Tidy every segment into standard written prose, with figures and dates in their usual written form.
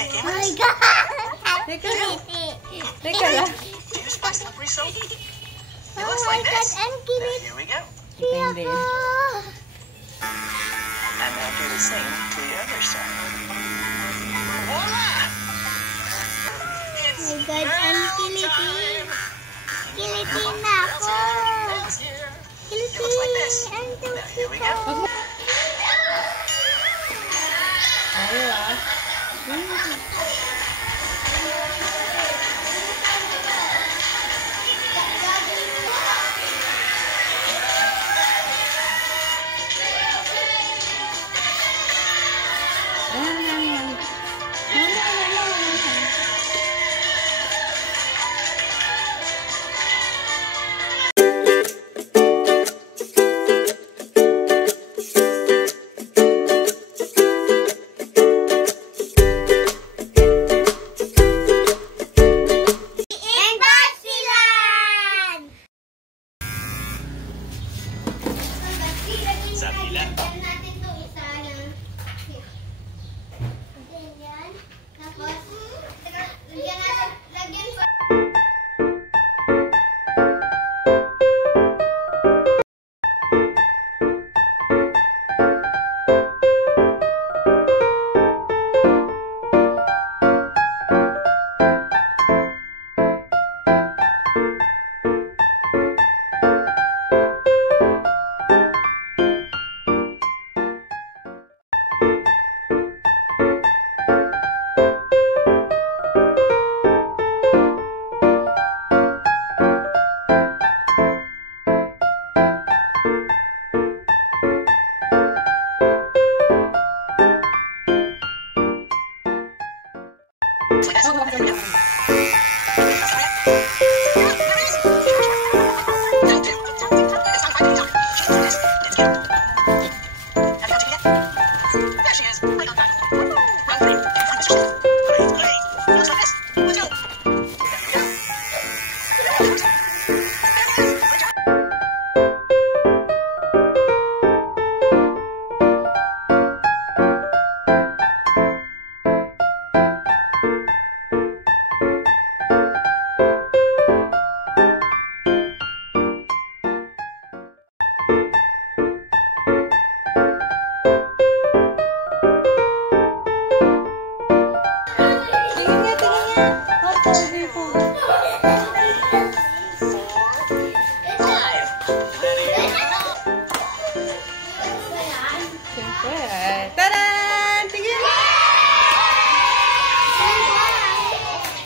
play a game Oh with my us? God! Teka lang. Teka lang. Do you spy slippery soap? It Oh looks my like God, this. ang Now, kilit here we go. Hindi. ako. And now do the same to the other side. Voila! It's Oh my God, ang nail kilitin. time. Kilitin na ako. Nails here. It looks like this. Ang Now, here we go. Ayaw ah.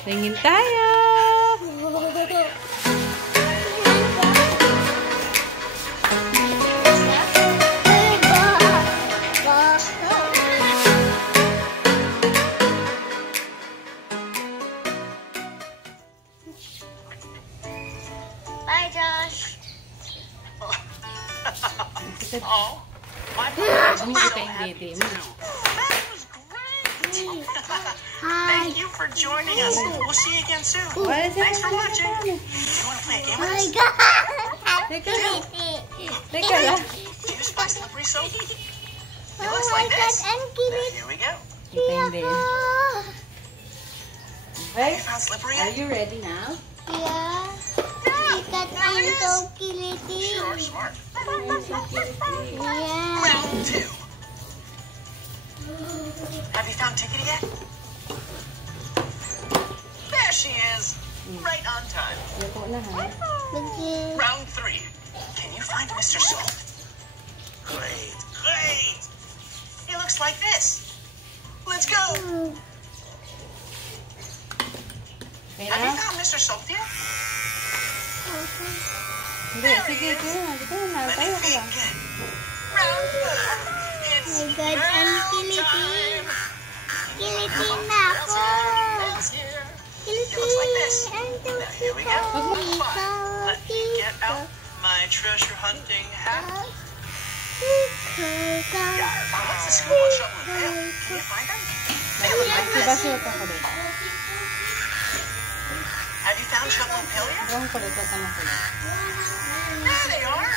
Tingin tayo! Bye, Josh. Oh, my Ano kita yung dede mo? That was great. Hi. Thank you for joining us. We'll see you again soon. Wala siya. Thanks for watching. Do you want to play a game Oh with my us? God! Teka lang. Kilit. Teka lang. Do you spy slippery soap? It Oh looks my like God, this. ang Now, kilit here we go. Kita hindi. ako. Okay? You found slippery Are yet? you ready now? Yeah. Sikat ang so kilitin. Sure, smart. Yeah. Round two. Have you found Tickety yet? There she is. Right on time. Luto na ha. Begin. Round three. Can you find Mr. Soap? Great, great. It looks like this. Let's go. Okay Have you na? found Mr. Soap yet? Hindi. Sige, sige na. Dito na. Let Tayo me ka think lang. again. Round four. It's Oh my God, ang now kilitin. time. Kilitin na ako. Nails here. Kilitin. It looks like this. Ang Now, here we go. tuti ko. Fine. Let me get out my treasure hunting hat. What's the scoop on Shovel and Pail? Can you find them? They look like Diba this. siya ko dito? Have you found Shovel and Pail yet? Gawin ko dito. Tama ko dito. There they are.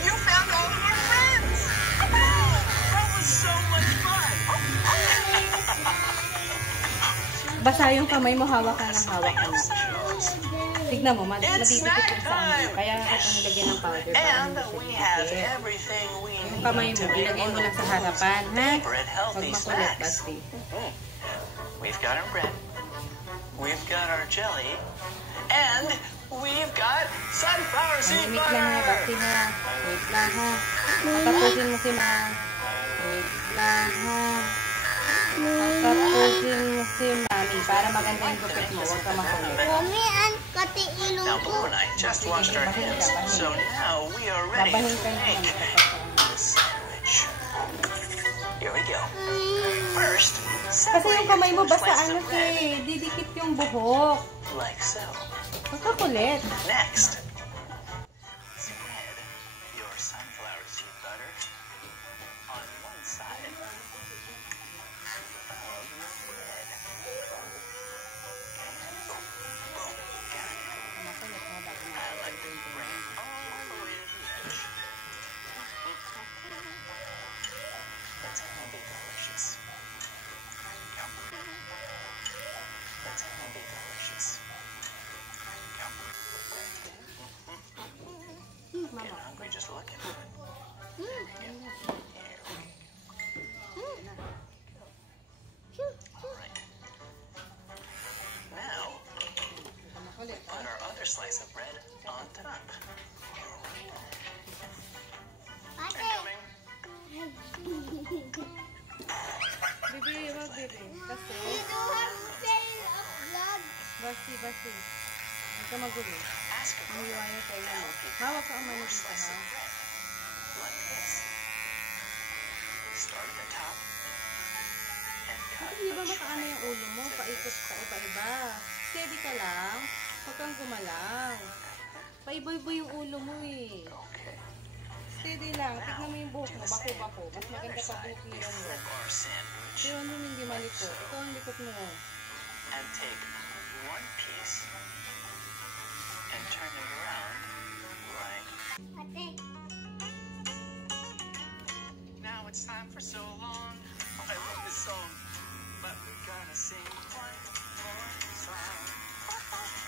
You found all of our friends. That was so much fun. basa yung kamay mo, hawak ka ng hawak ka na. Tignan mo, madidikit yung sa ano. Kaya kita nilagyan ng powder para And hindi we siya have dikit. everything we Yung need kamay to mo, make ilagay mo one lang of sa the harapan, most ha? favorite Huwag healthy makulit, snacks. Basti. We've got our bread. We've got our jelly. And we've got sunflower seed Wait lang ha, Basti butter. ha. Wait lang ha. Tatapusin mo si Ma. Wait lang ha. Tatapusin mo si Mami para maganda yung gupit mo. Huwag ka makulit. Mami, ang kati ilong Now, ko. Blue and I just washed our hands, so now we are ready to Babahin ka na make naman. the sandwich. Here we go. First, Kasi separate yung kamay mo two basta slices ano of bread, eh, didikit yung buhok. like so. Huwag ka kulit. Next, spread your sunflower seed butter on one side of the bread. And boom, boom, got it. I like to bring it all the way to the edge. That's gonna be delicious. Yum. That's gonna be delicious. Yum. Getting hungry just looking at it. Here we go. All right. Now, put our other slice of bread on top. Ate. Coming. Bibi, wag bibi. Kasi, You don't have to say of blood. basti. Huwag ka magulo. Ask a brother. Umiwa yung tayo mo. Hawak ka ang mano dito Slice ha. of bread. Like this. Start at the top. And cut Hindi ba a makaano yung ulo mo? Paikot pa iba-iba. Steady ka lang. Huwag kang gumalaw. Paiboy-boy yung ulo mo eh. Okay. Steady lang. Tignan mo yung buhok mo. Bako-bako. Mas maganda pa buhok We nila mo. flip our sandwich Pero ano hindi malikot? Ito ang likot mo. and take one piece and turn it around like. Ate. Now it's time for so long. I love this song, but we're gonna sing one more song.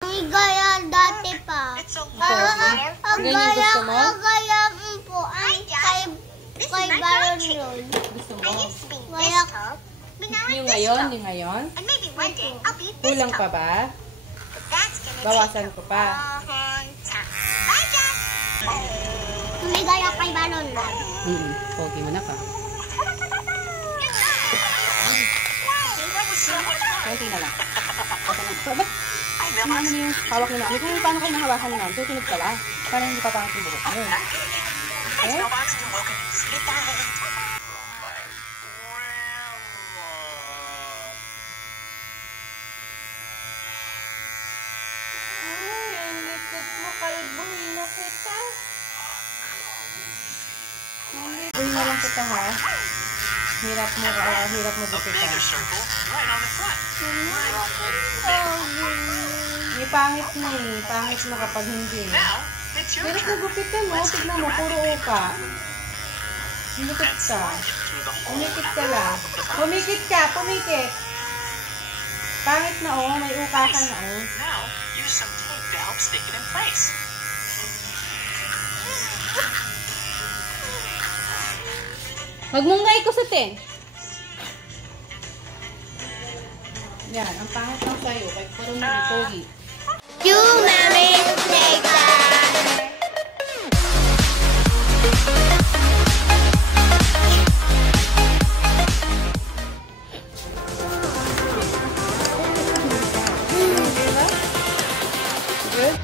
May gaya dati pa. It's a Ang Ganyan gaya, gusto mo? ang gaya po. Ang kay Baron Roy. Gusto mo? Wala Yung ngayon? And maybe one day I'll be this Kulang pa tall. ba? That's gonna Bawasan ko pa. long time. Bye, Jack. may gaya kay Baron Roy. Pogi mo na ka. Konti na lang. Ba't ano mo yung hawak ni Mami? Kung paano kayo nahawakan ni Mami, susunod ka lang. Para hindi papangit yung buhok mo. Thanks, no box. You're welcome. Sit down. Ang likot mo, kalboy na kita. Uy na lang kita ha. Hirap mo A bukitan. bigger circle right on the front. May pangit na eh. Pangit na kapag hindi. Now, it's your Pero turn. kung gupitan mo, tignan mo, puro uka. Lumikit And ka. slide it through the hole. Pumikit ka lang. Pumikit ka, pumikit. Pangit na oh, may uka ka na oh. Now, use some tape to help stick it in place. Magmunggay ko sa 10. Yan, ang pangit lang sa'yo. Kaya puro mo yung pogi. You mommy, take that. Good?